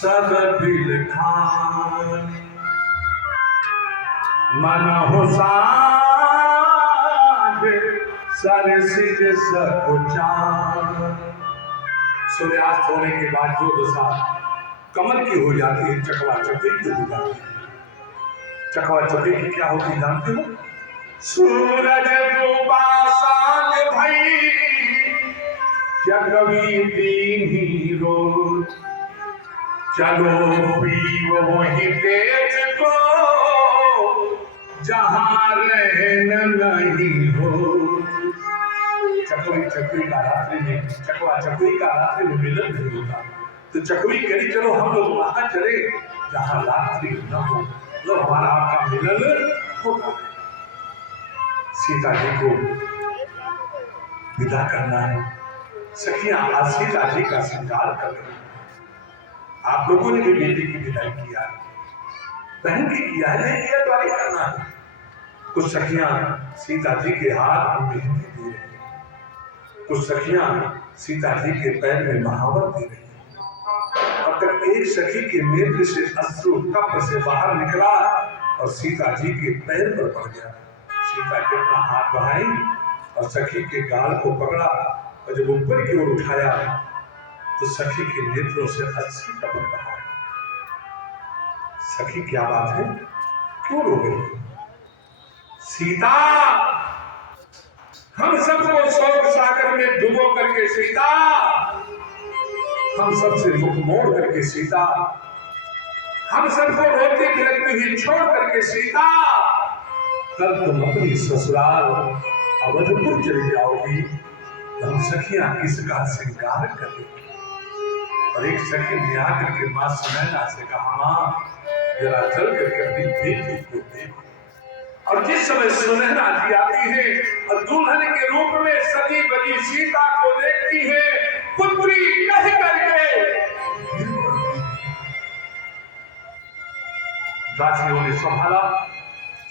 सब दिल ठान मन हो साध सर सिज सकुचान। सूर्यास्त होने के बाद जो दशा कमल की हो जाती है, चकवा चकवी की हो जाती है। चकवा चकवी की क्या होती जानते हो? सूरज डूबा सांझ भई चकवी दीनी रोज, चलो पीव वही तेज को जहां रहन नहीं हो। चकवी चकवी का रात्रि में, चकवा चकवी का रात्रि में मिलन नहीं होता, तो चकवी कही चलो हम लोग वहां चले जहां रात्रि न हो, तो हमारा आपका मिलन होगा। सीता जी को विदा करना है। सखियां आज सीता जी का श्रृंगार कर रही हैं। आप लोगों ने भी बेटी की विदाई किया है, बहन की किया है, नहीं किया तो आगे करना है। कुछ सखियां सीता जी के हाथ में मेहंदी दे रही हैं, कुछ सखियां सीता जी के पैर में महावर दे रही हैं। अब तक एक सखी के नेत्र से अश्रु कप से बाहर निकला और सीता जी के पैर पर पड़ गया। सीता जी अपना हाथ बढ़ाई और सखी के गाल को पकड़ा और जब ऊपर की ओर उठाया तो सखी के नेत्रों से अश्रु टपक रहा है। सखी क्या बात है, क्यों रो गई? सीता, हम सबको शोक सागर में डुबो करके सीता, हम सबसे मुख मोड़ करके सीता, हम सबको रोते बिलखती हुई छोड़ करके सीता, कल तुम अपनी ससुराल अवधपुर चली जाओगी, हम सखियां इसका श्रृंगार करेंगी। और एक सखी ने आकर के मां सुनैना से कहा, मां जरा चल करके अपनी बेटी को देखो। और जिस समय सुनैना जी आती है और दुल्हन के रूप में सजी बजी सीता को देखती है, पुत्री कह करके दासियों ने संभाला।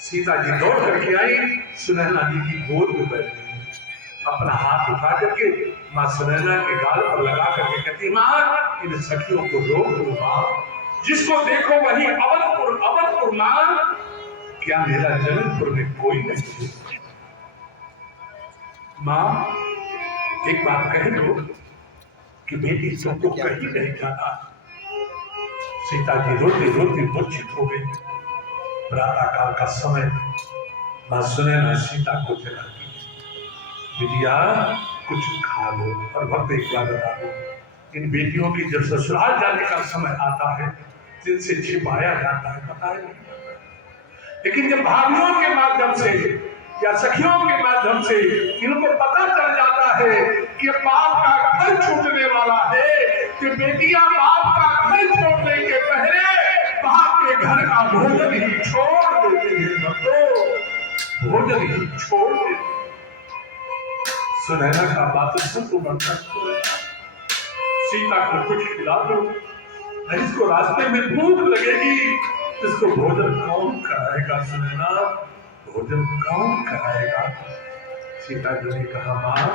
सीता जी दौड़ करके आई, सुनैना जी की गोद में बैठ गई, अपना हाथ उठा करके मां सुनैना के गाल पर लगा करके कहती, मां इन सखियों को रोक दो मां, जिसको देखो वही अवधपुर अवधपुर मां, क्या मेरा जनकपुर में कोई नहीं है? मां एक बात कह दो कि बेटी तुमको कहीं नहीं जाना। सीता जी रोती रोती मूर्छित हो गई। प्रातः काल का समय, मां सुनैना सीता को जगाती, बिटिया कुछ खा लो। और भक्त एक बात बता दो, इन बेटियों की जब ससुराल जाने का समय आता है, जिनसे छिपाया जाता है पता है नहीं, लेकिन जब भाभियों के माध्यम से या सखियों के माध्यम से इनको पता चल जाता है कि बाप का घर छूटने वाला है, कि बेटियां बाप का घर छोड़ने के पहले बाप के घर का भोजन ही छोड़ देती है, भोजन ही छोड़ देती। सुनैना का बात सुन बनता, सीता को कुछ खिला दो, इसको रास्ते में भूख लगेगी, इसको भोजन कौन कराएगा? सुनैना, भोजन कौन कराएगा? सीता जी ने कहा, मां